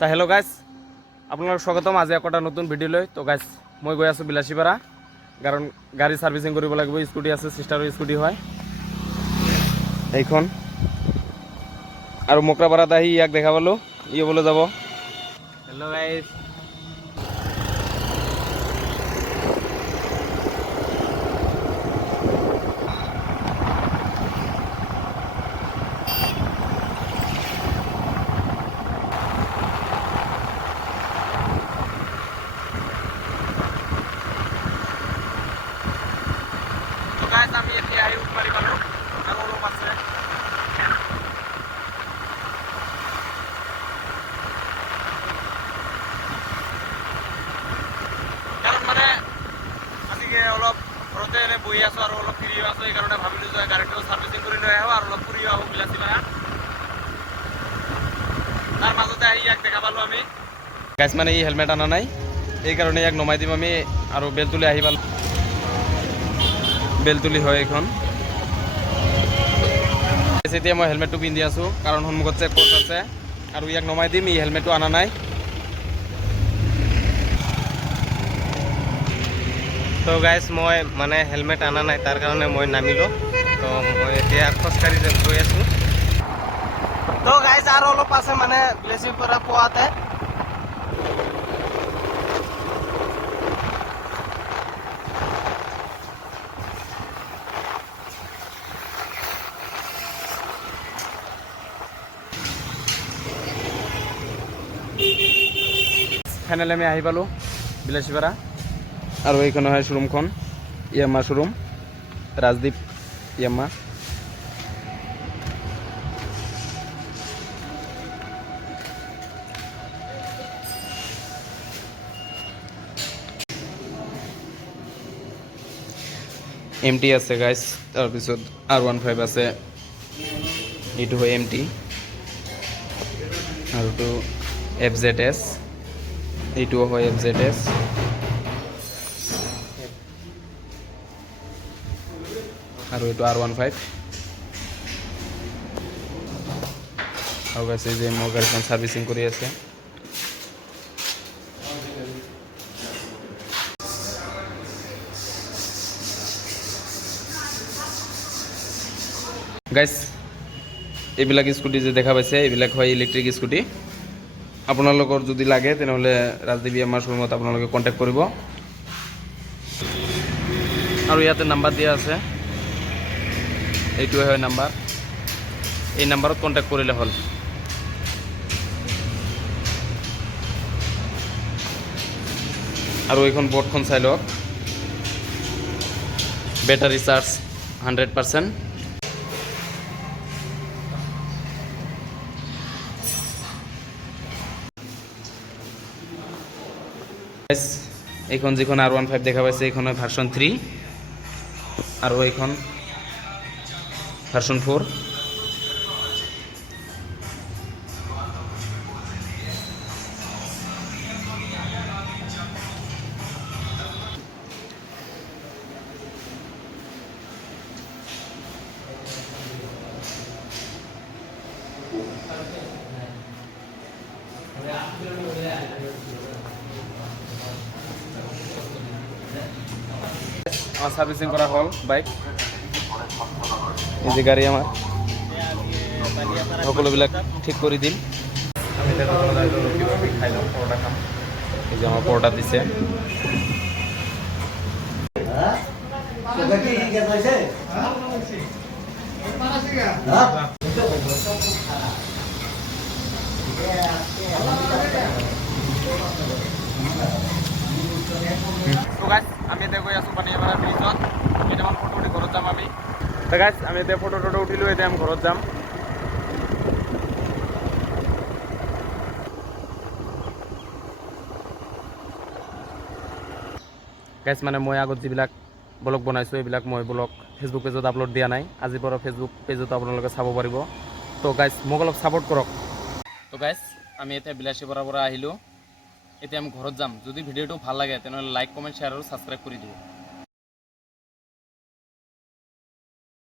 তা hello' guys, আপোনালোক স্বাগতম আজি একটা নতুন ভিডিঅ' লৈ। তো গাইজ মই গৈ আছোঁ বিলাসীপাৰা, কাৰণ গাড়ী ছাৰ্ভিচিং কৰিব লাগিব। স্কুটি আছে, চিষ্টাৰৰ স্কুটি হয় এইখন। আৰু মোকৰাপাৰাত আহি ইয়াক দেখা পালোঁ, ই বোলে যাব। হেল্ল' গাইজ, আমি এতিয়া আহি উঠমাৰি পালোঁ আৰু অলপ আছে। কাৰণ মানে আজিকে অলপ ঘৰতে এনে বহি আছোঁ আৰু অলপ ফ্ৰী আছোঁ, সেইকাৰণে ভাবিলোঁ যে গাড়ীটো ছাৰ্ভিচিং কৰি লৈ আহোঁ আৰু অলপ ফুৰিও আহোঁ বিলাসীপাৰা। তাৰ মাজতে আহি ইয়াক দেখা পালোঁ আমি। গাইজ মানে ই হেলমেট অনা নাই, সেইকাৰণে ইয়াক নমাই দিম আমি। আৰু বেলতুলি আহি পালোঁ, বেলতুলি হয় এইখন। এতিয়া মই হেলমেটটো পিন্ধি আছোঁ, কাৰণ সন্মুখত চেক পোষ্ট আছে আৰু ইয়াক নমাই দিম। ই হেলমেটটো অনা নাই। তো গাইজ মই মানে হেলমেট আনা নাই, তাৰ কাৰণে মই নামিলোঁ। তো মই এতিয়া খোজকাঢ়ি গৈ আছোঁ। তো গাইজ আৰু অলপ আছে মানে বিলাসীপাৰা পোৱাতে। ফাইনেলি আমি আহি পালোঁ বিলাসীপাৰা, আৰু এইখন হয় শ্বৰুমখন, ইয়াম্মা শ্বৰুম, ৰাজদ্বীপ ইয়াম্মা। MT আছে গাইজ, তাৰপিছত R15 আছে, এইটো হয় MT, আৰুটো FZS, এইটোও হয় FZS, আৰু এইটো R15। আৰু আছে যে মোৰ গাড়ীখন ছাৰ্ভিচিং কৰি আছে। গাইজ এইবিলাক স্কুটি যে দেখা পাইছে, এইবিলাক হয় ইলেক্ট্ৰিক স্কুটি। আপোনালোকৰ যদি লাগে তেনেহ'লে ৰাজদ্বীপ ইয়াম্মাৰ শ্বৰুমত আপোনালোকে কণ্টেক্ট কৰিব। আৰু ইয়াতে নাম্বাৰ দিয়া আছে, এইটোৱে হয় নাম্বাৰ। এই নাম্বাৰত কণ্টেক্ট কৰিলে হ'ল। আৰু এইখন বৰ্ডখন চাই লওক, বেটাৰী চাৰ্জ 100%। এইখন যিখন R15 দেখা পাইছে, এইখন হয় ভাৰ্চন 3, আৰু এইখন ভাৰ্চন 4। আমার সার্ভিসিং করা হল বাইক, এই যে গাড়ি আমার সকলোবিলাক ঠিক করে দিম। আমি খাই লম, পরোটা খাম। এই যে আমার পরোটা দিছে। তো গাইজ আমি এতিয়া গৈ আছোঁ পানীয়াপাৰা ব্ৰিজত। কেইটামান ফটো উঠি ঘৰত যাম আমি। তো গাইজ আমি এতিয়া ফটো টটো উঠিলোঁ, এতিয়া আমি ঘৰত যাম। গাইজ মানে মই আগত যিবিলাক ব্লগ বনাইছোঁ, এইবিলাক মই ব্লগ ফেচবুক পেজত আপলোড দিয়া নাই। আজিৰ পৰা ফেচবুক পেজত আপোনালোকে চাব পাৰিব। তো গাইজ মোক অলপ ছাপোৰ্ট কৰক। তো গাইজ আমি এতিয়া বিলাসীপাৰাৰ পৰা আহিলোঁ, এতিয়া আমি ঘৰত যাম। যদি ভিডিঅ'টো ভাল লাগে তেনেহ'লে লাইক, কমেণ্ট, শ্বেয়াৰ আৰু ছাবস্ক্ৰাইব কৰি দিব।